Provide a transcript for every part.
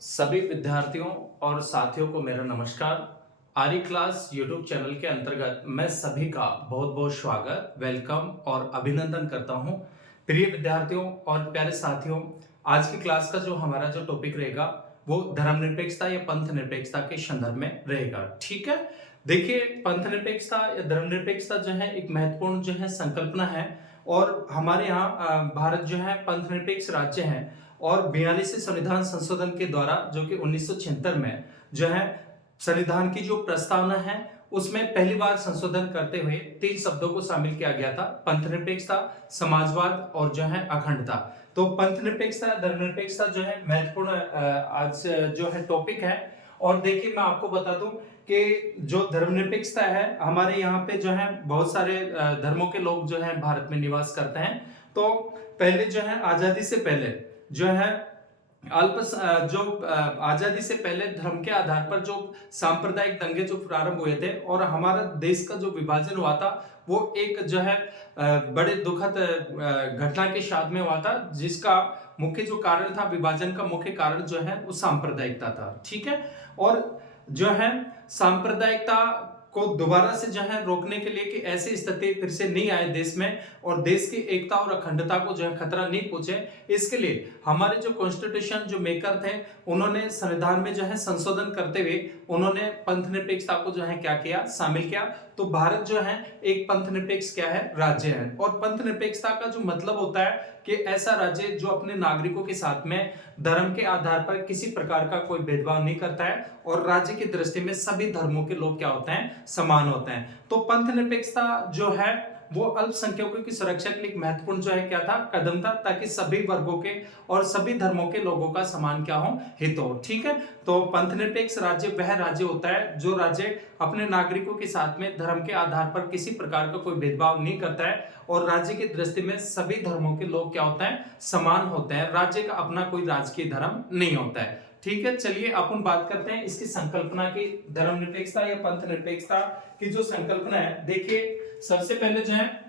सभी विद्यार्थियों और साथियों को मेरा नमस्कार। आर्य क्लास यूट्यूब चैनल के अंतर्गत मैं सभी का बहुत बहुत स्वागत, वेलकम और अभिनंदन करता हूं। प्रिय विद्यार्थियों और प्यारे साथियों, आज की क्लास का जो हमारा जो टॉपिक रहेगा वो धर्मनिरपेक्षता या पंथ निरपेक्षता के संदर्भ में रहेगा। ठीक है, देखिए, पंथ निरपेक्षता या धर्मनिरपेक्षता जो है एक महत्वपूर्ण जो है संकल्पना है। और हमारे यहाँ भारत जो है पंथ निरपेक्ष राज्य है और 42 संविधान संशोधन के द्वारा जो कि 1976 में जो है संविधान की जो प्रस्तावना है उसमें पहली बार संशोधन करते हुए 3 शब्दों को शामिल किया गया था: पंथ निरपेक्षता, समाजवाद और जो है अखंडता। तो पंथ निरपेक्षता, धर्मनिरपेक्षता जो है महत्वपूर्ण आज जो है टॉपिक है। और देखिए, मैं आपको बता दूं कि जो धर्मनिरपेक्षता है, हमारे यहाँ पे जो है बहुत सारे धर्मों के लोग जो है भारत में निवास करते हैं। तो पहले जो है आजादी से पहले जो है आजादी से पहले धर्म के आधार पर जो सांप्रदायिक दंगे जो प्रारंभ हुए थे और हमारा देश का जो विभाजन हुआ था वो एक जो है बड़े दुखद घटना के साथ में हुआ था, जिसका मुख्य जो कारण था, विभाजन का मुख्य कारण जो है वो सांप्रदायिकता था। ठीक है, और जो है सांप्रदायिकता को दोबारा से जो है रोकने के लिए कि ऐसी स्थिति फिर से नहीं आए देश में और देश की एकता और अखंडता को जो है खतरा नहीं पहुंचे, इसके लिए हमारे जो कॉन्स्टिट्यूशन जो मेकर थे उन्होंने संविधान में जो है संशोधन करते हुए उन्होंने पंथ निरपेक्षता को जो है क्या किया, शामिल किया। तो भारत जो है एक पंथ निरपेक्ष क्या है, राज्य है। और पंथ निरपेक्षता का जो मतलब होता है कि ऐसा राज्य जो अपने नागरिकों के साथ में धर्म के आधार पर किसी प्रकार का कोई भेदभाव नहीं करता है और राज्य की दृष्टि में सभी धर्मों के लोग क्या होते हैं, समान होते हैं। तो पंथ निरपेक्षता जो है वो अल्पसंख्यकों की सुरक्षा के लिए महत्वपूर्ण जो है क्या था, कदम था, ताकि सभी वर्गों के और सभी धर्मों के लोगों का समान क्या हो, हित हो। ठीक है, तो पंथ निरपेक्ष राज्य वह राज्य होता है जो राज्य अपने नागरिकों के साथ में धर्म के आधार पर किसी प्रकार का कोई भेदभाव नहीं करता है और राज्य की दृष्टि में सभी धर्मों के लोग क्या होते हैं, समान होते हैं। राज्य का अपना कोई राजकीय धर्म नहीं होता है। ठीक है, चलिए अपन बात करते हैं इसकी संकल्पना की, धर्मनिरपेक्षता या पंथ निरपेक्षता की जो संकल्पना है। देखिए, सबसे पहले जो है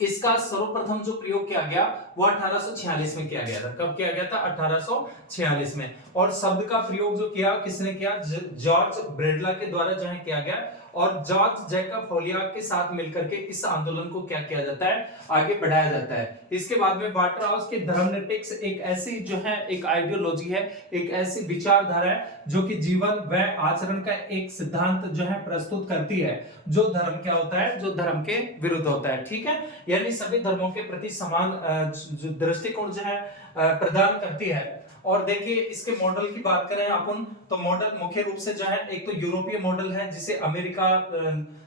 इसका सर्वप्रथम जो प्रयोग किया गया वो 1846 में किया गया था। कब किया गया था? 1846 में। और शब्द का प्रयोग जो किया, किसने किया? जॉर्ज ब्रेडला के द्वारा जो है किया गया। और जॉर्ज जैकब होलियाक के साथ मिलकर के इस आंदोलन को क्या किया जाता है, आगे बढ़ाया जाता है। इसके बाद में वाटर हाउस की धर्मनिरपेक्ष एक ऐसी जो है एक आइडियोलॉजी है, एक ऐसी विचारधारा है जो कि जीवन व आचरण का एक सिद्धांत जो है प्रस्तुत करती है, जो धर्म क्या होता है, जो धर्म के विरुद्ध होता है। ठीक है, यानी सभी धर्मों के प्रति समान दृष्टिकोण जो है प्रदान करती है। और देखिए, इसके मॉडल की बात करें अपन तो मॉडल मुख्य रूप से जो है एक तो यूरोपीय मॉडल है जिसे अमेरिका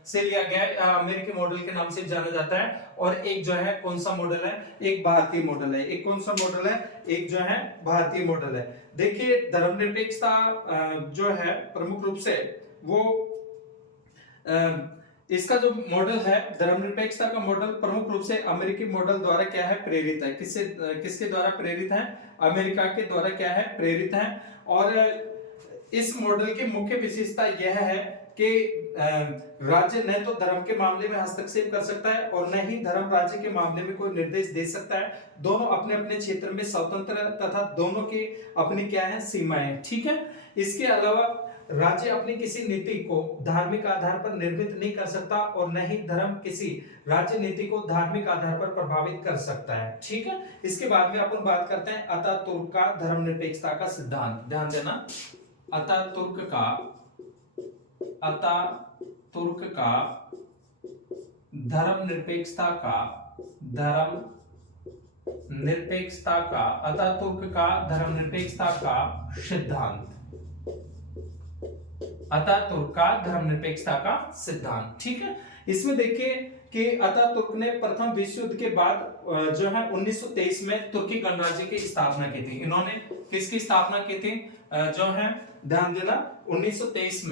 से लिया गया है, अमेरिकी मॉडल के नाम से जाना जाता है। और एक जो है कौन सा मॉडल है, एक भारतीय मॉडल है। एक कौन सा मॉडल है, एक जो है भारतीय मॉडल है। देखिए, धर्मनिरपेक्षता जो है प्रमुख रूप से वो इसका जो मॉडल है, धर्मनिरपेक्षता का मॉडल प्रमुख रूप से अमेरिकी मॉडल द्वारा क्या है, प्रेरित है। किसके द्वारा प्रेरित है? अमेरिका के द्वारा क्या है, प्रेरित है। और इस मॉडल की मुख्य विशेषता यह है कि राज्य न तो धर्म के मामले में हस्तक्षेप कर सकता है और न ही धर्म राज्य के मामले में कोई निर्देश दे सकता है। दोनों अपने अपने क्षेत्र में स्वतंत्र तथा दोनों की अपनी क्या है, सीमाएं। ठीक है, इसके अलावा राज्य अपनी किसी नीति को धार्मिक आधार पर निर्मित नहीं कर सकता और न ही धर्म किसी राज्य नीति को धार्मिक आधार पर प्रभावित कर सकता है। ठीक है, इसके बाद में अपन बात करते हैं अतातुर्क का धर्मनिरपेक्षता का सिद्धांत। ध्यान देना, अतातुर्क का धर्मनिरपेक्षता का सिद्धांत। अतातुर्क का धर्मनिरपेक्षता का सिद्धांत। ठीक है, इसमें देखिए कि अतातुर्क ने प्रथम विश्व युद्ध के बाद जो है 1923 में तुर्की गणराज्य की स्थापना की थी। इन्होंने किसकी स्थापना की थी? जो है ध्यान देना, 1923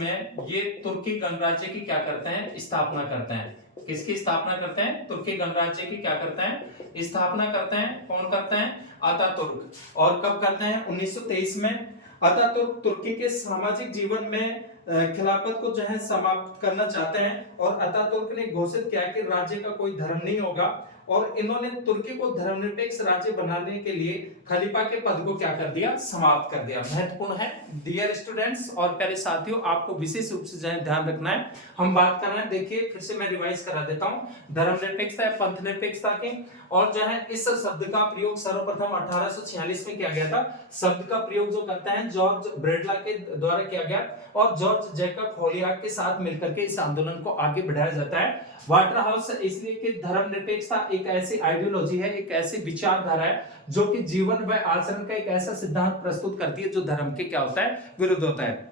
में ये तुर्की गणराज्य की क्या करते हैं, स्थापना करते हैं। किसकी स्थापना करते हैं? तुर्की गणराज्य की क्या करते हैं, स्थापना करते हैं। कौन करते हैं? अतातुर्क। और कब करते हैं? 1923 में। अतातुर्क तुर्की के सामाजिक जीवन में खिलाफत को जो है समाप्त करना चाहते हैं और अतातुर्क ने घोषित किया कि राज्य का कोई धर्म नहीं होगा और इन्होंने तुर्की को धर्मनिरपेक्ष राज्य बनाने के लिए खलीफा के पद को क्या कर दिया, समाप्त कर दिया। महत्वपूर्ण है डियर स्टूडेंट्स और प्यारे साथियों, आपको विशेष रूप से ध्यान रखना है। हम बात कर रहे हैं, देखिए फिर से मैं रिवाइज करा देता हूं, धर्मनिरपेक्षता या पंथ निरपेक्षता की। और जो है इस शब्द का प्रयोग सर्वप्रथम 1846 में किया गया था। शब्द का प्रयोग जो करते हैं जॉर्ज ब्रेडला के द्वारा किया गया और जॉर्ज जैकब होलियार्ड के साथ मिलकर के इस आंदोलन को आगे बढ़ाया जाता है। वाटर हाउस इसलिए कि धर्मनिरपेक्षता एक ऐसी आइडियोलॉजी है, एक ऐसी विचारधारा है जो कि जीवन व आचरण का एक ऐसा सिद्धांत प्रस्तुत करती है जो धर्म के क्या होता है, विरुद्ध होता है।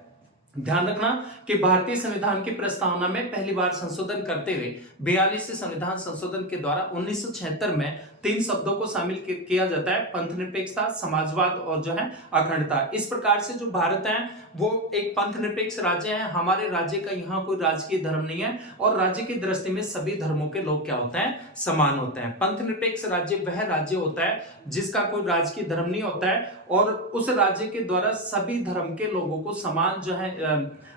ध्यान रखना कि भारतीय संविधान की प्रस्तावना में पहली बार संशोधन करते हुए 42 संविधान संशोधन के द्वारा 1976 में 3 शब्दों को शामिल किया जाता है, पंथ निरपेक्षता, समाजवाद और जो है अखंडता। इस प्रकार से जो भारत है वो एक पंथ निरपेक्ष राज्य है। हमारे राज्य का यहाँ कोई राजकीय धर्म नहीं है और राज्य की दृष्टि में सभी धर्मों के लोग क्या होते हैं, समान होते हैं। पंथ निरपेक्ष राज्य वह राज्य होता है जिसका कोई राजकीय धर्म नहीं होता है और उस राज्य के द्वारा सभी धर्म के लोगों को समान जो है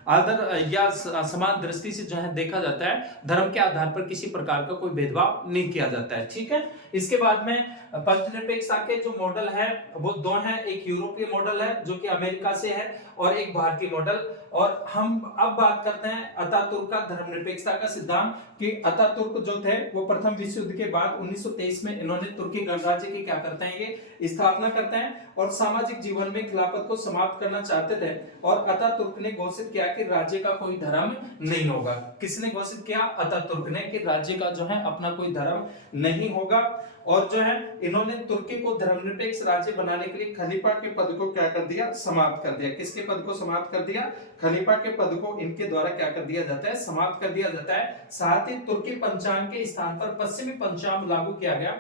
आदर या समान दृष्टि से जो है देखा जाता है। धर्म के आधार पर किसी प्रकार का कोई भेदभाव नहीं किया जाता है, ठीक है। इसके बाद में पंथ निरपेक्षता के जो मॉडल है वो दो हैं, एक यूरोपीय मॉडल है जो कि अमेरिका से है और एक भारतीय मॉडल। और हम अब बात करते हैं अतातुर्क का धर्मनिरपेक्षता का सिद्धांत कि अतातुर्क जो थे वो प्रथम विश्व युद्ध के बाद 1923 में इन्होंने तुर्की गणराज्य की क्या करते हैं, ये स्थापना करते हैं और सामाजिक जीवन में खिलाफत को समाप्त करना चाहते थे। और अतातुर्क ने घोषित किया कि राज्य का कोई धर्म नहीं होगा। किसने घोषित किया? अतातुर्क ने, कि राज्य का जो है अपना कोई धर्म नहीं होगा। और जो है इन्होंने तुर्की को धर्मनिरपेक्ष राज्य बनाने के लिए खलीफा के पद को क्या कर दिया, समाप्त कर दिया। किसके पद को समाप्त कर दिया? खलीफा के पद को इनके द्वारा क्या कर दिया जाता है, समाप्त कर दिया जाता है। साथ ही तुर्की पंचांग के स्थान पर पश्चिमी पंचांग लागू किया गया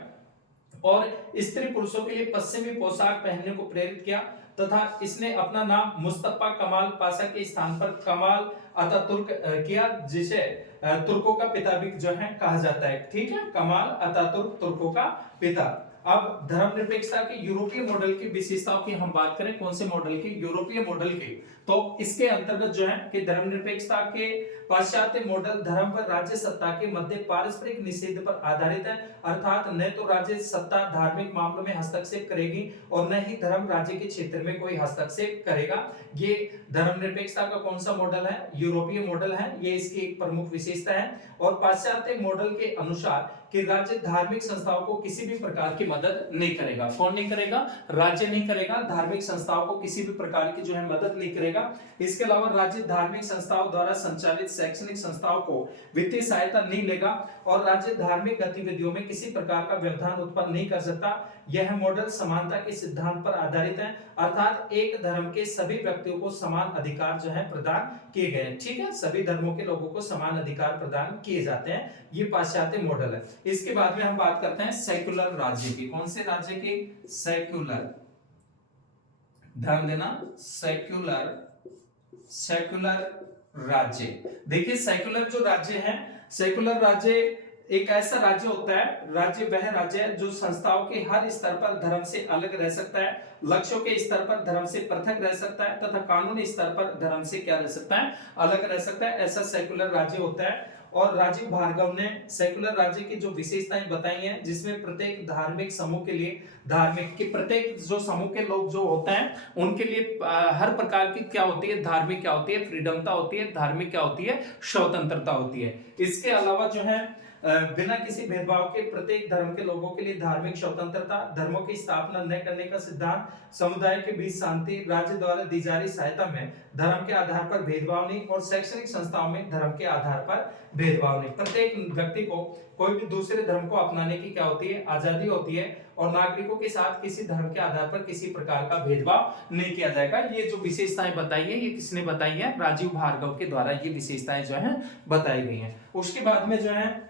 और स्त्री पुरुषों के लिए पश्चिमी पोशाक पहनने को प्रेरित किया तथा इसने अपना नाम मुस्तफा कमाल पाशा के स्थान पर कमाल अतातुर्क किया, जिसे तुर्कों का पिता भी जो है कहा जाता है, ठीक है। कमाल अतातुर्क तुर्कों का पिता। अब धर्मनिरपेक्षता के यूरोपीय मॉडल की विशेषताओं की हम बात करें, कौन से मॉडल की? यूरोपीय मॉडल की। तो इसके अंतर्गत जो है कि धर्मनिरपेक्षता के पाश्चात्य मॉडल धर्म व राज्य सत्ता के मध्य पारस्परिक निषेध पर आधारित है, अर्थात न तो राज्य सत्ता धार्मिक मामलों में हस्तक्षेप करेगी और न ही धर्म राज्य के क्षेत्र में कोई हस्तक्षेप करेगा। ये धर्मनिरपेक्षता का कौन सा मॉडल है? यूरोपीय मॉडल है, ये इसकी एक प्रमुख विशेषता है। और पाश्चात्य मॉडल के अनुसार कि राज्य धार्मिक संस्थाओं को किसी भी प्रकार की मदद नहीं करेगा। कौन नहीं करेगा? राज्य नहीं करेगा, धार्मिक संस्थाओं को किसी भी प्रकार की जो है मदद नहीं करेगा। इसके अलावा राज्य धार्मिक संस्थाओं द्वारा संचालित शैक्षणिक संस्थाओं को वित्तीय सहायता नहीं लेगा और राज्य धार्मिक गतिविधियों में किसी प्रकार का व्यवधान उत्पन्न नहीं कर सकता। यह मॉडल समानता के सिद्धांत पर आधारित है, अर्थात एक धर्म के सभी व्यक्तियों को समान अधिकार जो है प्रदान किए गए हैं, ठीक है। सभी धर्मों के लोगों को समान अधिकार प्रदान किए जाते हैं, ये पाश्चात्य मॉडल है। इसके बाद में हम बात करते हैं सेक्युलर राज्य की। कौन से राज्य की? सेक्युलर, ध्यान देना, सेक्युलर राज्य। देखिए सेक्युलर जो राज्य है, सेक्युलर राज्य एक ऐसा राज्य होता है, राज्य वह राज्य है जो संस्थाओं के हर स्तर पर धर्म से अलग रह सकता है, लक्ष्यों के स्तर पर धर्म से पृथक रह सकता है तथा कानूनी स्तर पर धर्म से क्या रह सकता है, अलग रह सकता है। ऐसा सेक्युलर राज्य होता है। और राजीव भार्गव ने सेक्युलर राज्य की जो विशेषताएं बताई हैं, जिसमें प्रत्येक धार्मिक समूह के लिए, धार्मिक के प्रत्येक जो समूह के लोग जो होते हैं उनके लिए हर प्रकार की क्या होती है, धार्मिक क्या होती है, फ्रीडमता होती है, धार्मिक क्या होती है, स्वतंत्रता होती है। इसके अलावा जो है बिना किसी भेदभाव के प्रत्येक धर्म के लोगों के लिए धार्मिक स्वतंत्रता, धर्मों की स्थापना न करने का सिद्धांत, समुदाय के बीच शांति, राज्य द्वारा दी जा रही सहायता में धर्म के आधार पर भेदभाव नहीं और शैक्षणिक संस्थाओं में धर्म के आधार पर भेदभाव नहीं। प्रत्येक व्यक्ति को कोई भी दूसरे धर्म को अपनाने की क्या होती है, आजादी होती है और नागरिकों के साथ किसी धर्म के आधार पर किसी प्रकार का भेदभाव नहीं किया जाएगा। ये जो विशेषताएं बताई है, ये किसने बताई है? राजीव भार्गव के द्वारा ये विशेषताएं जो है बताई गई हैं। उसके बाद में जो है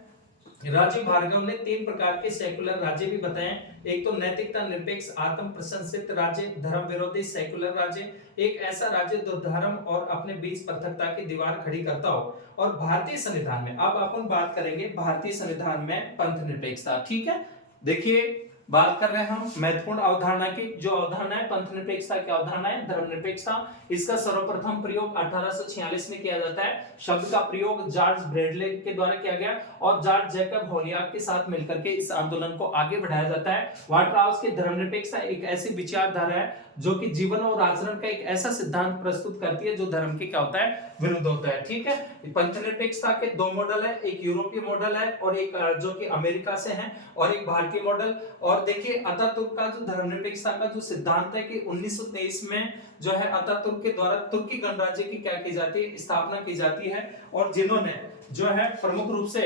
राजीव भार्गव ने 3 प्रकार के सेक्युलर राज्य भी बताए। एक तो नैतिकता निरपेक्ष आत्म प्रशंसित राज्य, धर्म विरोधी सेक्युलर राज्य, एक ऐसा राज्य जो धर्म और अपने बीच पृथकता की दीवार खड़ी करता हो। और भारतीय संविधान में, अब अपन बात करेंगे भारतीय संविधान में पंथ निरपेक्षता, ठीक है। देखिए बात कर रहे हैं हम महत्वपूर्ण अवधारणा की। जो अवधारणा है पंथ निरपेक्षता की अवधारणा है धर्मनिरपेक्षता। इसका सर्वप्रथम प्रयोग 1846 में किया जाता है। शब्द का प्रयोग जॉर्ज ब्रैडले के द्वारा किया गया और जॉर्ज जैकब होलियाक के साथ मिलकर के इस आंदोलन को आगे बढ़ाया जाता है। वाटरहाउस की धर्मनिरपेक्षता एक ऐसी विचारधारा है जो कि जीवन और आचरण का एक ऐसा सिद्धांत प्रस्तुत करती है जो धर्म के क्या होता है, विरुद्ध होता है। ठीक है, पंथ निरपेक्षता के दो मॉडल है, एक यूरोपीय मॉडल है और एक जो कि अमेरिका से है और एक भारतीय मॉडल। और देखिए अतातुर्क का जो धर्मनिरपेक्षता का जो सिद्धांत है कि 1923 में जो है अतातुर्क के द्वारा तुर्की गणराज्य की क्या की जाती है, स्थापना की जाती है और जिन्होंने जो है प्रमुख रूप से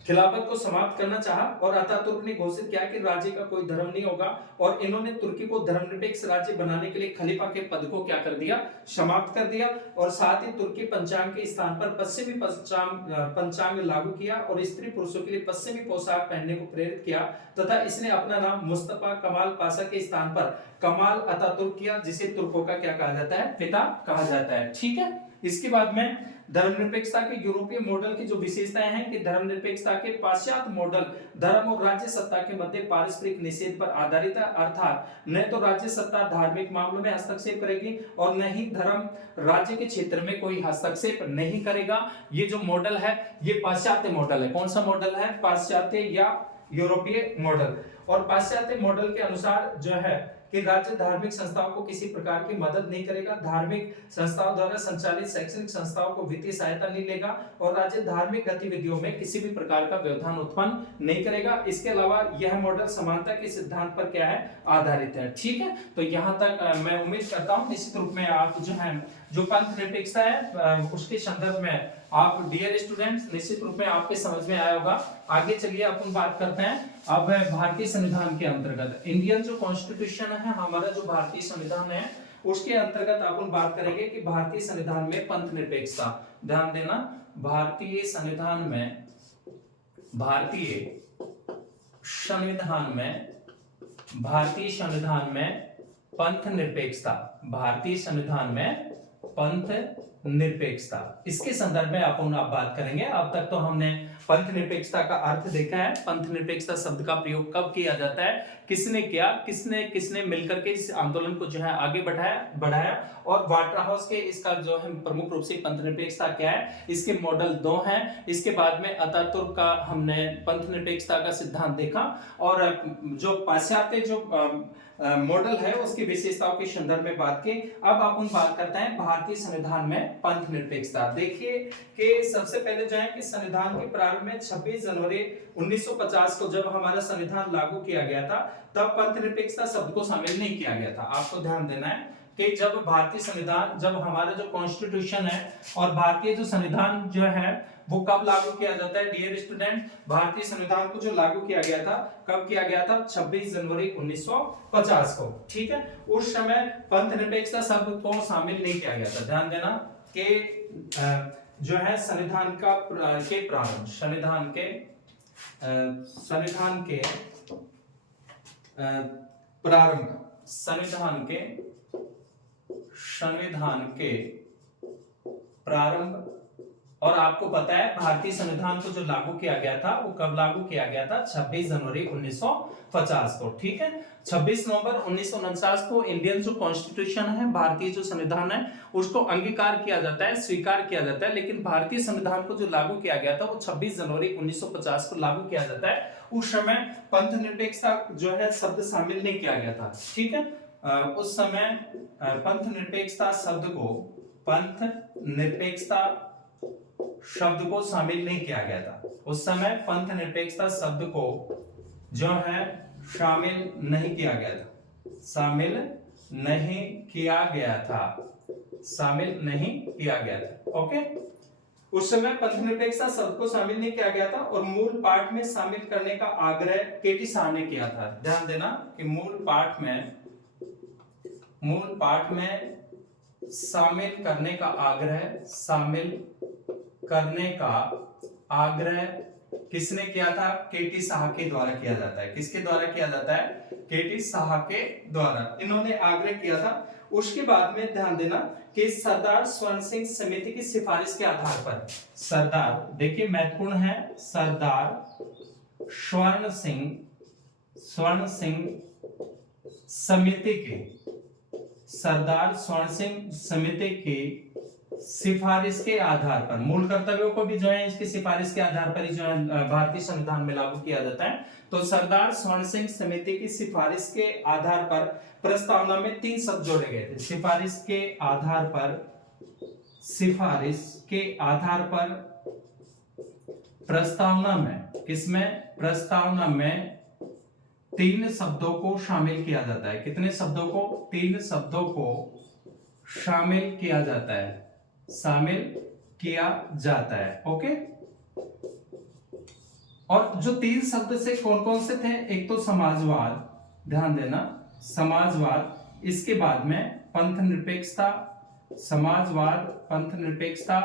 खिलाफत को समाप्त करना चाहा और अतातुर्क ने घोषित किया कि राज्य का कोई धर्म नहीं होगा और इन्होंने तुर्की को धर्मनिरपेक्ष राज्य बनाने के लिए खलीफा के पद को क्या कर दिया, समाप्त कर दिया और साथ ही तुर्की पंचांग के स्थान पर पश्चिमी पंचांग लागू किया और स्त्री पुरुषों के लिए पश्चिमी पोशाक पहनने को प्रेरित किया तथा इसने अपना नाम मुस्तफा कमाल पाशा के स्थान पर कमाल अतातुर्क किया, जिसे तुर्कों का क्या कहा जाता है, पिता कहा जाता है। ठीक है, इसके बाद में धर्मनिरपेक्षता के यूरोपीय मॉडल की जो विशेषताएं हैं कि धर्मनिरपेक्षता के पाश्चात्य मॉडल धर्म और राज्य सत्ता के मध्य पारस्परिक निषेध पर आधारित है, अर्थात न तो राज्य सत्ता धार्मिक मामलों में हस्तक्षेप करेगी और न ही धर्म राज्य के क्षेत्र में कोई हस्तक्षेप नहीं करेगा। ये जो मॉडल है ये पाश्चात्य मॉडल है। कौन सा मॉडल है, पाश्चात्य या यूरोपीय मॉडल। और पाश्चात्य मॉडल के अनुसार जो है कि राज्य धार्मिक संस्थाओं को किसी प्रकार की मदद नहीं करेगा, धार्मिक संस्थाओं द्वारा संचालित शैक्षणिक संस्थाओं को वित्तीय सहायता नहीं लेगा और राज्य धार्मिक गतिविधियों में किसी भी प्रकार का व्यवधान उत्पन्न नहीं करेगा। इसके अलावा यह मॉडल समानता के सिद्धांत पर क्या है, आधारित है। ठीक है, तो यहाँ तक मैं उम्मीद करता हूँ निश्चित रूप में आप जो है जो पंथ निरपेक्षता है उसके संदर्भ में आप डियर स्टूडेंट्स निश्चित रूप में आपके समझ में आया होगा। आगे चलिए अपन बात करते हैं अब भारतीय संविधान के अंतर्गत इंडियन जो कॉन्स्टिट्यूशन है, हमारा जो भारतीय संविधान है उसके अंतर्गत अपन बात करेंगे कि भारतीय संविधान में पंथ निरपेक्षता। ध्यान देना, भारतीय संविधान में पंथ निरपेक्षता, भारतीय संविधान में पंथ निरपेक्षता, इसके संदर्भ में अपन आप बात करेंगे। अब तक तो हमने पंथ निरपेक्षता का अर्थ देखा है, पंथ निरपेक्षता शब्द का प्रयोग कब किया जाता है, किसने किया, किसने मिलकर के इस आंदोलन को जो है आगे बढ़ाया और वाटरहाउस के इसका जो है प्रमुख रूप से पंथ निरपेक्षता क्या है, इसके मॉडल दो हैं। इसके बाद में अतातुर्क का हमने पंथ निरपेक्षता का सिद्धांत देखा और जो पाश्चात्य जो मॉडल है उसकी विशेषताओं के संदर्भ में बात की। अब अपन बात करते हैं भारतीय संविधान में पंथ निरपेक्षता। देखिए कि सबसे पहले जो है कि संविधान के प्रारंभ में 26 जनवरी 1950 को जब हमारा संविधान लागू किया गया था तब पंथ निरपेक्षता शब्द को शामिल नहीं किया गया था। आपको ध्यान देना है कि जब भारतीय संविधान, जब हमारा जो कॉन्स्टिट्यूशन है और भारतीय जो संविधान जो है वो कब लागू किया जाता है डियर स्टूडेंट, भारतीय संविधान को जो लागू किया गया था कब किया गया था, 26 जनवरी 1950 को। ठीक है, उस समय पंथ निरपेक्षता शब्द को शामिल नहीं किया गया था। ध्यान देना कि जो है संविधान के प्रारंभ, संविधान के प्रारंभ और आपको पता है भारतीय संविधान को जो लागू किया गया था वो कब लागू किया गया था, 26 जनवरी 1950 को। ठीक है, 26 नवंबर 1949 को इंडियन जो कॉन्स्टिट्यूशन है, भारतीय जो संविधान है उसको अंगीकार किया जाता है, स्वीकार किया जाता है। लेकिन भारतीय संविधान को जो लागू किया गया था वो 26 जनवरी 1950 को लागू किया जाता है। उस समय पंथ निरपेक्षता जो है शब्द शामिल नहीं किया गया था। ठीक है, उस समय पंथ निरपेक्षता शब्द को शामिल नहीं किया गया था। उस समय पंथ निरपेक्षता शब्द को जो है शामिल नहीं किया था। ओके, उस समय पंथ निरपेक्षता शब्द को शामिल नहीं किया गया था और मूल पाठ में शामिल करने का आग्रह केटी शाह ने किया था। ध्यान देना कि मूल पाठ में शामिल करने का आग्रह किसने किया था, केटी शाह के द्वारा किया जाता है। किसके द्वारा किया जाता है, केटी शाह के द्वारा इन्होंने आग्रह किया था। उसके बाद में ध्यान देना कि सरदार स्वर्ण सिंह समिति की सिफारिश के आधार पर, सरदार देखिए महत्वपूर्ण है, सरदार स्वर्ण सिंह स्वर्ण सिंह समिति के, सरदार स्वर्ण सिंह समिति की सिफारिश के आधार पर, मूल कर्तव्यों को भी जो है इसकी सिफारिश के आधार पर ही जो है भारतीय संविधान में लागू किया जाता है। तो सरदार स्वर्ण सिंह समिति की सिफारिश के आधार पर प्रस्तावना में 3 शब्द जोड़े गए थे। सिफारिश के आधार पर, सिफारिश के आधार पर प्रस्तावना में, किसमें? प्रस्तावना में 3 शब्दों को शामिल किया जाता है। कितने शब्दों को? 3 शब्दों को शामिल किया जाता है, शामिल किया जाता है। ओके। और जो 3 शब्द से कौन कौन से थे? एक तो समाजवाद, ध्यान देना, समाजवाद, इसके बाद में पंथ निरपेक्षता, समाजवाद, पंथ निरपेक्षता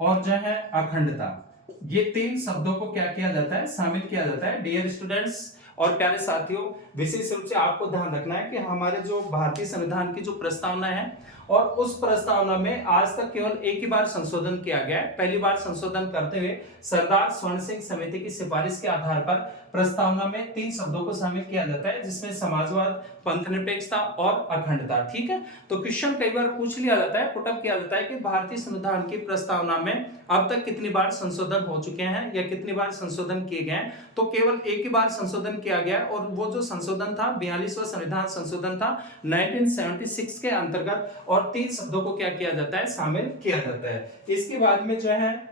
और जो है अखंडता। ये 3 शब्दों को क्या किया जाता है? शामिल किया जाता है। डियर स्टूडेंट्स और प्यारे साथियों, विशेष रूप से आपको ध्यान रखना है कि हमारे जो भारतीय संविधान की जो प्रस्तावना है और उस प्रस्तावना में आज तक केवल एक ही बार संशोधन किया गया है। पहली बार संशोधन करते हुए सरदार स्वर्ण सिंह समिति की सिफारिश के आधार पर प्रस्तावना में 3 शब्दों को शामिल किया जाता है, जिसमें समाजवाद, पंथ निरपेक्षता और अखंडता। ठीक है। तो क्वेश्चन कई बार पूछ लिया जाता है, पुटअप किया जाता है कि भारतीय संविधान की प्रस्तावना में अब तक कितनी बार संशोधन हो चुके हैं या कितनी बार संशोधन किए गए हैं। तो केवल एक ही बार संशोधन किया गया और वो जो संशोधन था 42वां संविधान संशोधन था 1976 के अंतर्गत, और 3 शब्दों को क्या किया जाता है? शामिल किया जाता है। इसके बाद में जो है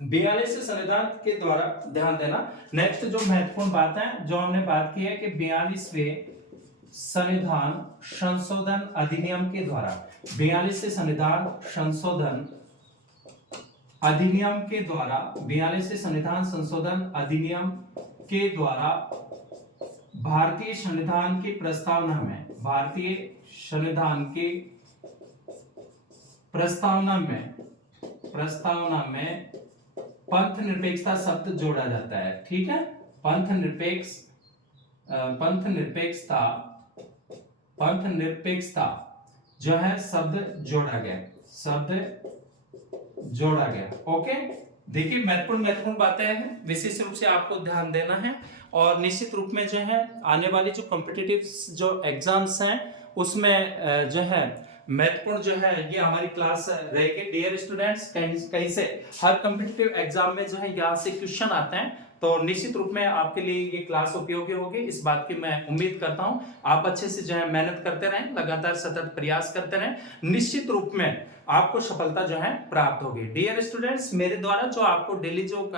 42वें संविधान के द्वारा, ध्यान देना, नेक्स्ट जो महत्वपूर्ण बात है जो हमने बात की है कि 42वें संविधान संशोधन अधिनियम के द्वारा, 42वें संविधान संशोधन अधिनियम के द्वारा, 42वें संविधान संशोधन अधिनियम के द्वारा भारतीय संविधान की प्रस्तावना में, भारतीय संविधान की प्रस्तावना में पंथ निरपेक्षता शब्द जोड़ा जाता है। ठीक है। पंथ निरपेक्षता जो है शब्द जोड़ा गया। ओके। देखिए महत्वपूर्ण बातें हैं, विशेष रूप से आपको ध्यान देना है और निश्चित रूप में जो है आने वाली जो कॉम्पिटिटिव जो एग्जाम्स हैं उसमें जो है महत्वपूर्ण जो है ये हमारी क्लास रहेगी। डियर स्टूडेंट्स, कहीं से हर कॉम्पिटिटिव एग्जाम में जो है यहाँ से क्वेश्चन आते हैं, तो निश्चित रूप में आपके लिए ये क्लास उपयोगी होगी, इस बात की मैं उम्मीद करता हूं। आप अच्छे से जो है मेहनत करते रहें, लगातार सतत प्रयास करते रहें, निश्चित रूप में आपको सफलता जो है प्राप्त होगी। डियर स्टूडेंट्स, मेरे द्वारा जो आपको डेली जो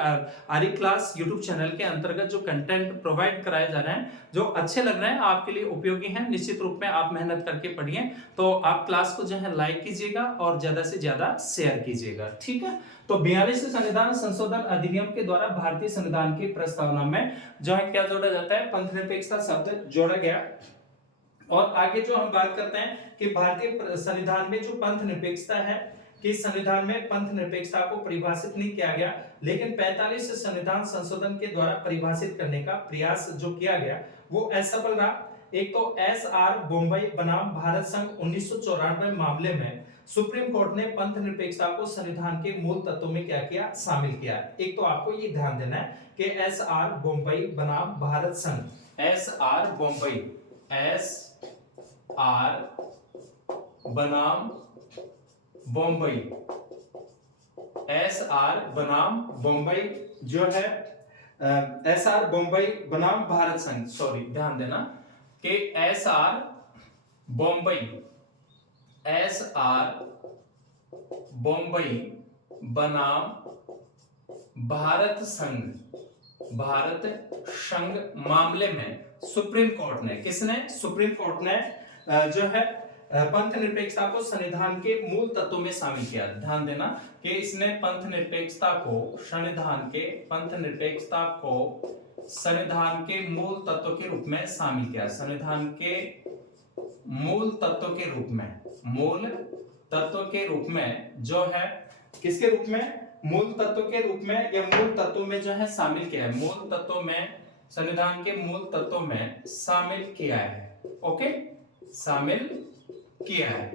आरी क्लास यूट्यूब चैनल के अंतर्गत जो कंटेंट प्रोवाइड कराए जा रहे हैं, जो अच्छे लग रहे हैं, आपके लिए उपयोगी हैं, निश्चित रूप में आप मेहनत करके पढ़िए। तो आप क्लास को जो है लाइक कीजिएगा और ज्यादा से ज्यादा शेयर कीजिएगा। ठीक है। तो 42वें संविधान संशोधन अधिनियम के द्वारा भारतीय संविधान की प्रस्तावना में जो है क्या जोड़ा जाता है? पंथ निरपेक्षता शब्द जोड़ा गया। और आगे जो हम बात करते हैं कि भारतीय संविधान में जो पंथ निरपेक्षता है, कि संविधान में पंथ निरपेक्षता को परिभाषित नहीं किया गया, लेकिन 45 संविधान संशोधन के द्वारा परिभाषित करने का प्रयास जो किया गया वो असफल रहा। एक तो SR बॉम्बई बनाम भारत संघ 1994 मामले में सुप्रीम कोर्ट ने पंथ निरपेक्षता को संविधान के मूल तत्वों में क्या किया? शामिल किया। एक तो आपको ये ध्यान देना है कि SR बॉम्बई बनाम भारत संघ, SR बॉम्बई, SR बनाम बॉम्बई, SR बनाम बॉम्बई जो है SR बॉम्बई बनाम भारत संघ, सॉरी ध्यान देना कि SR बॉम्बई, SR बॉम्बई बनाम भारत संघ, मामले में सुप्रीम कोर्ट ने, किसने? सुप्रीम कोर्ट ने जो है पंथ निरपेक्षता को संविधान के मूल तत्वों में शामिल किया। ध्यान देना कि इसने पंथ निरपेक्षता को संविधान के मूल तत्व के रूप में शामिल किया। संविधान के मूल तत्व के रूप में जो है किसके रूप में? मूल तत्व के रूप में या मूल तत्वों में जो है शामिल किया है। मूल तत्वों में, संविधान के मूल तत्वों में शामिल किया है। ओके, शामिल किया है।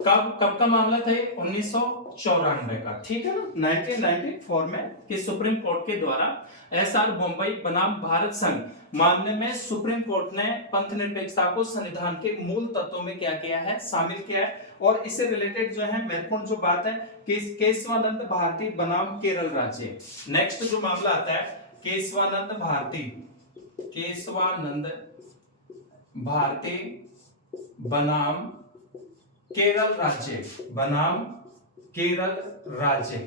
कब का मामला था? 1994 का। ठीक है ना, 1994 में कि सुप्रीम कोर्ट के द्वारा SR बॉम्बई बनाम भारत संघ मामले में सुप्रीम कोर्ट ने पंथ निरपेक्षता को संविधान के मूल तत्वों में क्या किया है, शामिल किया है। और इससे रिलेटेड जो है महत्वपूर्ण जो बात है कि केशवानंद भारती बनाम केरल राज्य। नेक्स्ट जो मामला आता है केशवानंद भारती बनाम केरल राज्य।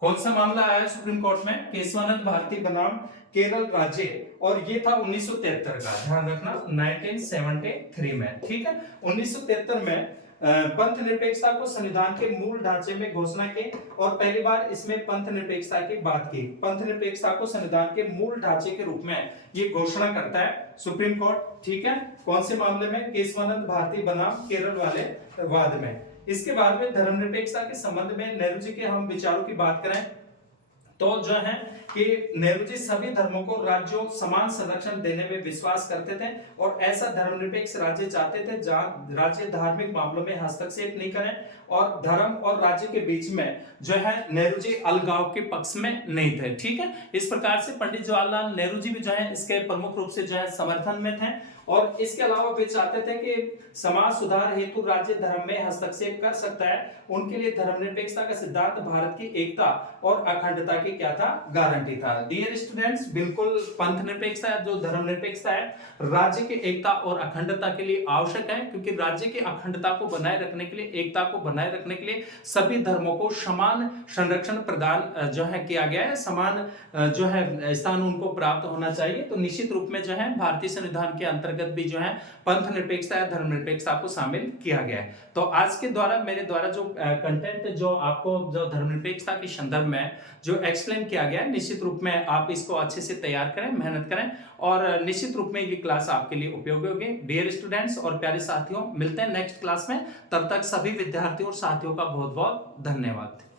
कौन सा मामला आया सुप्रीम कोर्ट में? केशवानंद भारती बनाम केरल राज्य, और ये था 1973 का, ध्यान रखना 1973 में, ठीक है। 1973 में पंथ निरपेक्षता को संविधान के मूल ढांचे में घोषणा की और पहली बार इसमें पंथ निरपेक्षता की बात की। पंथ निरपेक्षता को संविधान के मूल ढांचे के रूप में ये घोषणा करता है सुप्रीम कोर्ट, ठीक है। कौन से मामले में? केशवानंद भारती बनाम केरल वाले वाद में। इसके बाद में धर्मनिरपेक्षता के संबंध में नेहरू जी के हम विचारों की बात करें तो जो है कि नेहरू जी सभी धर्मों को राज्यों समान संरक्षण देने में विश्वास करते थे और ऐसा धर्मनिरपेक्ष राज्य चाहते थे जहां राज्य धार्मिक मामलों में हस्तक्षेप नहीं करें और धर्म और राज्य के बीच में जो है नेहरू जी अलगाव के पक्ष में नहीं थे, ठीक है। इस प्रकार से पंडित जवाहरलाल नेहरू जी भी जो है इसके प्रमुख रूप से जो है समर्थन में थे और इसके अलावा वे चाहते थे कि समाज सुधार हेतु राज्य धर्म में हस्तक्षेप कर सकता है। उनके लिए धर्मनिरपेक्षता का सिद्धांत भारत की एकता और अखंडता की क्या था? गारंटी था। डियर स्टूडेंट्स, बिल्कुल पंथ निरपेक्षता जो धर्मनिरपेक्षता है राज्य की एकता और अखंडता के लिए आवश्यक है, क्योंकि राज्य की अखंडता को बनाए रखने के लिए, एकता को बनाए रखने के लिए सभी धर्मों को समान संरक्षण प्रदान जो है किया गया है, समान जो है स्थान उनको प्राप्त होना चाहिए। तो निश्चित रूप में जो है भारतीय संविधान के अंतर्गत भी जो है पंथ निरपेक्षता या धर्मनिरपेक्षता को शामिल किया गया है। तो आज के द्वारा मेरे द्वारा जो कंटेंट जो आपको जो धर्मनिरपेक्षता के संदर्भ में जो एक्सप्लेन किया गया है, निश्चित रूप में आप इसको अच्छे से तैयार करें, मेहनत करें और निश्चित रूप में ये क्लास आपके लिए उपयोगी होगी। डियर स्टूडेंट्स और प्यारे साथियों, मिलते हैं नेक्स्ट क्लास में। तब तक सभी विद्यार्थियों और साथियों का बहुत बहुत धन्यवाद।